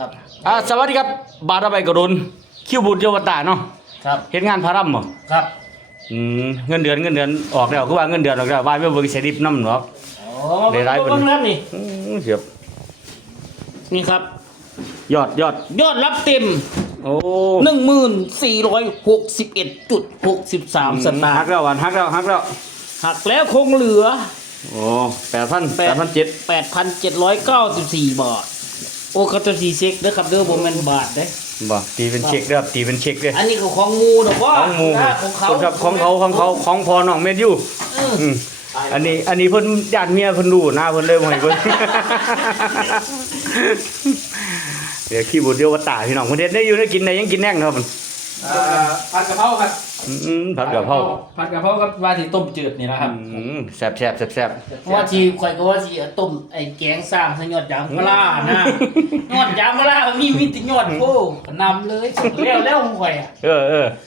ครับสวัสดีครับบาทระบายกระโดนคิวบุตรเยาวตาเนาะ ครับ เฮ็ดงานพารัมบ่ ครับ เงินเดือนออกแล้วคือว่าเงินเดือนออกแล้วว่าไม่เบิ่งเสดิบนำหรอก อ๋อ ได้หลายเพิ่น เบิ่งแล้วนี่ เสียบ นี่ครับ ยอด ยอดรับเต็ม โอ้ 1461.63 สตาง หัก ค์ แล้ววันหักแล้ว หักแล้วคงเหลือ โอ้8,700 8,794 บาท โอ้เขาจะสีเช็คเด้อครับเด้อบ่แม่นบาทเด้ บ่ตีเป็นเช็คเด้อตีเป็นเช็คเด้อ อันนี้ก็ของหมูดอกว่า ของหมู่ ของเขา ครับของเขาของพ่อน้องเมดอยู่ มอันนี้เพิ่นญาติเมียเพิ่นรู้หน้าเพิ่นเลยบ่ให้เบิ่ง เดี๋ยวขี้บุตรเยาวตาพี่น้องเพิ่นเฮ็ดได้อยู่ได้กินได้ยังกินแน่งเนาะมัน ผัดกะเพราครับ ผัดกะเพรา ผัดกะเพรากับว่าที่ต้มจืดนี่นะครับ แซ่บ ว่าที่ข่อยก็ว่าสิเอาต้มไอ้แกงสร้างใส่ยอดยางพารานะยอดยางพารามีแต่ยอดโพนำเลยแล้วของข่อยอ่ะ เออ